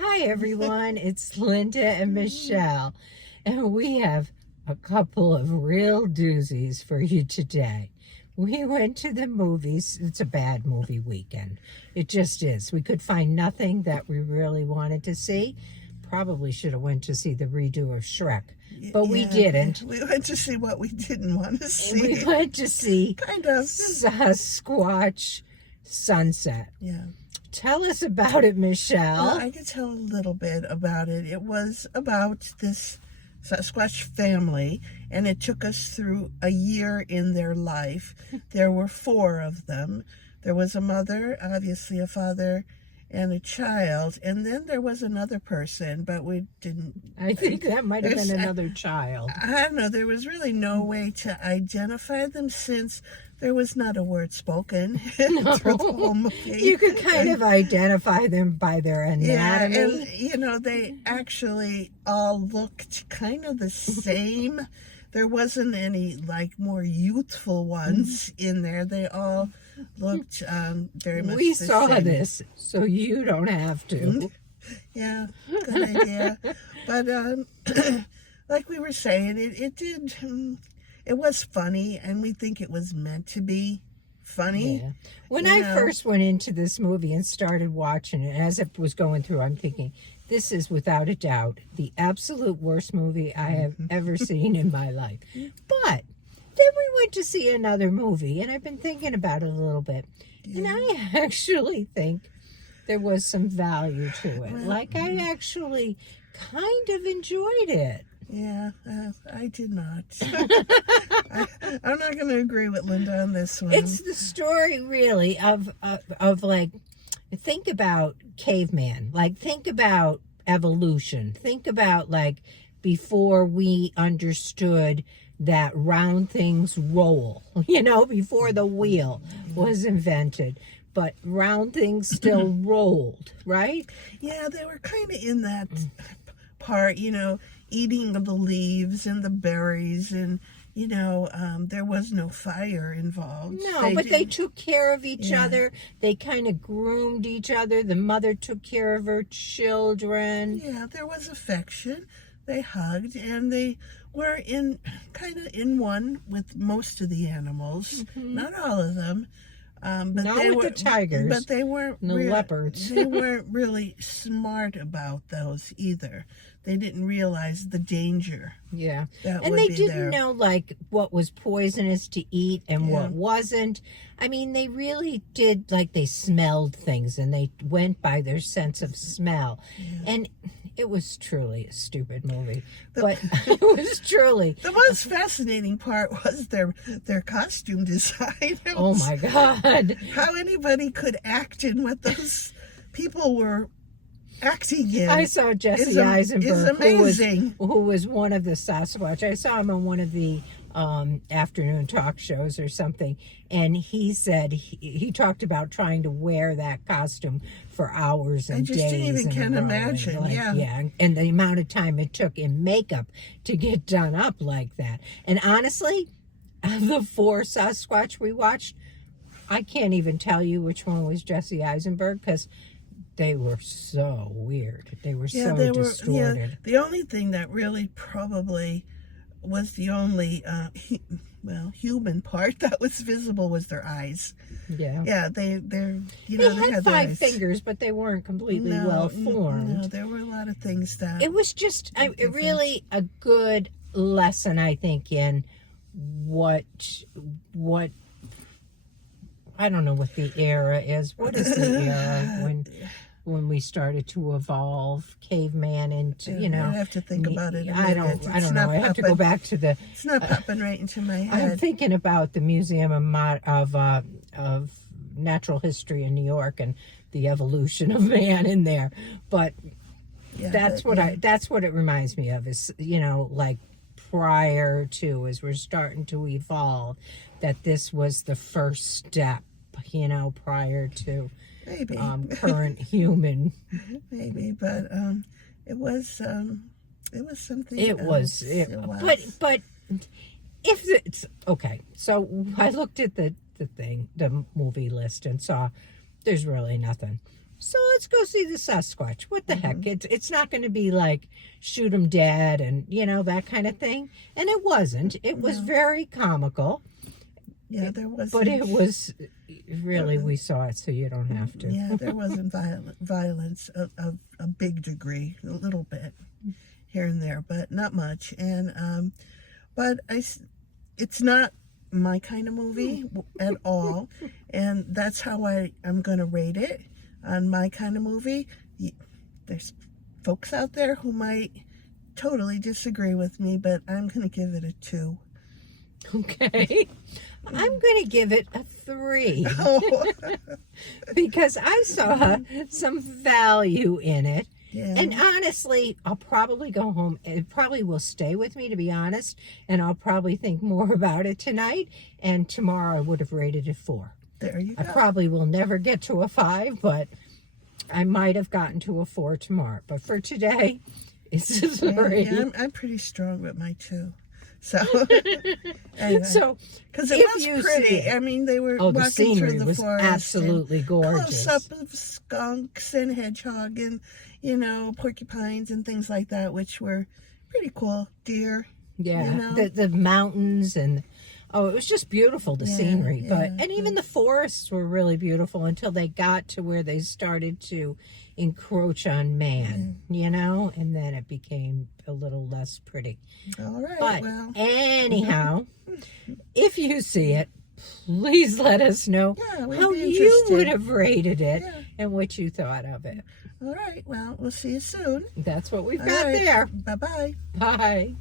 Hi everyone, it's Linda and Michelle, and we have a couple of real doozies for you today. We went to the movies. It's a bad movie weekend. It just is. We could find nothing that we really wanted to see. Probably should have went to see the redo of Shrek, but we didn't. We went to see what we didn't want to see. We went to see kind of Sasquatch Sunset. Yeah. Tell us about it, Michelle. Well, I could tell a little bit about it. It was about this Sasquatch family, and it took us through a year in their life. There were 4 of them. There was a mother, obviously a father, and a child, and then there was another person, but we didn't... I think that might have been another child. I don't know. There was really no way to identify them since there was not a word spoken through the whole movie. You could kind of identify them by their anatomy. Yeah, and, they actually all looked kind of the same. There wasn't any, more youthful ones in there. They all looked very much We the saw same. this, so you don't have to. Yeah, good idea. But, like we were saying, it was funny, and we think it was meant to be funny. Yeah. When I first went into this movie and started watching it, as it was going through, I'm thinking, this is without a doubt the absolute worst movie I have ever seen in my life. But then we went to see another movie, and I've been thinking about it a little bit. And I actually think there was some value to it. I actually kind of enjoyed it. Yeah, I did not. I'm not going to agree with Linda on this one. It's the story, really, of think about caveman. Think about evolution. Think about, before we understood that round things roll, before the wheel was invented. But round things still rolled, right? Yeah, they were kind of in that part, eating the leaves and the berries, and there was no fire involved. No, but they took care of each other. They kind of groomed each other. The mother took care of her children. Yeah, there was affection. They hugged, and they were kind of in one with most of the animals. Not all of them. But Not with the tigers, but they weren't the leopards. They weren't really smart about those either. They didn't realize the danger. Yeah, and they didn't know what was poisonous to eat and what wasn't. I mean, they really did they smelled things, and they went by their sense of smell. And it was truly a stupid movie, but it was truly. The most fascinating part was their costume design. Oh my God! How anybody could act in what those people were acting in. I saw Jesse Eisenberg, amazing. Who was one of the Sasquatch. I saw him on one of the afternoon talk shows or something, and he said he talked about trying to wear that costume for hours and days. I just didn't even imagine. Yeah, and the amount of time it took in makeup to get done up like that. And honestly, of the 4 Sasquatch we watched, I can't even tell you which one was Jesse Eisenberg, because they were so weird. They were so distorted. The only thing that really probably was the only human part that was visible was their eyes. Yeah, they had 5 fingers, but they weren't completely well formed. No, there were a lot of things that it was just really a good lesson, I think, in what I don't know what the era is. What is the era when we started to evolve caveman into, I have to think about it. I don't know. I have to go back to the. It's not popping right into my head. I'm thinking about the Museum of Natural History in New York and the evolution of man in there, but that's what it reminds me of. Is prior to, as we're starting to evolve, that this was the first step. Prior to. Maybe. Current human. Maybe, but it was something. It was. But if it's okay, so I looked at the movie list and saw there's really nothing. So let's go see the Sasquatch. What the heck? It's not going to be like shoot 'em dead and, that kind of thing. And it wasn't. It was very comical. Yeah, there was. But it was really, we saw it, so you don't have to. Yeah, there wasn't violence of a big degree, a little bit here and there, but not much. And but it's not my kind of movie at all, and that's how I'm going to rate it on my kind of movie. There's folks out there who might totally disagree with me, but I'm going to give it a 2. Okay. I'm going to give it a 3. Oh. Because I saw some value in it. Yeah. And honestly, I'll probably go home. It probably will stay with me, to be honest. And I'll probably think more about it tonight. And tomorrow I would have rated it 4. There you go. I probably will never get to a 5, but I might have gotten to a 4 tomorrow. But for today, it's a 3. Yeah, I'm pretty strong with my 2. So, anyway. So, because it was pretty. I mean, they were the walking scenery through the was forest. absolutely gorgeous. Close up of skunks and hedgehog and, porcupines and things like that, which were pretty cool. Deer. Yeah, the mountains and it was just beautiful, the scenery. And even the forests were really beautiful until they got to where they started to encroach on man, and then it became a little less pretty. All right. But well, anyhow, if you see it, please let us know how you would have rated it and what you thought of it. All right. Well, we'll see you soon. That's what we've got there. Bye-bye. Bye.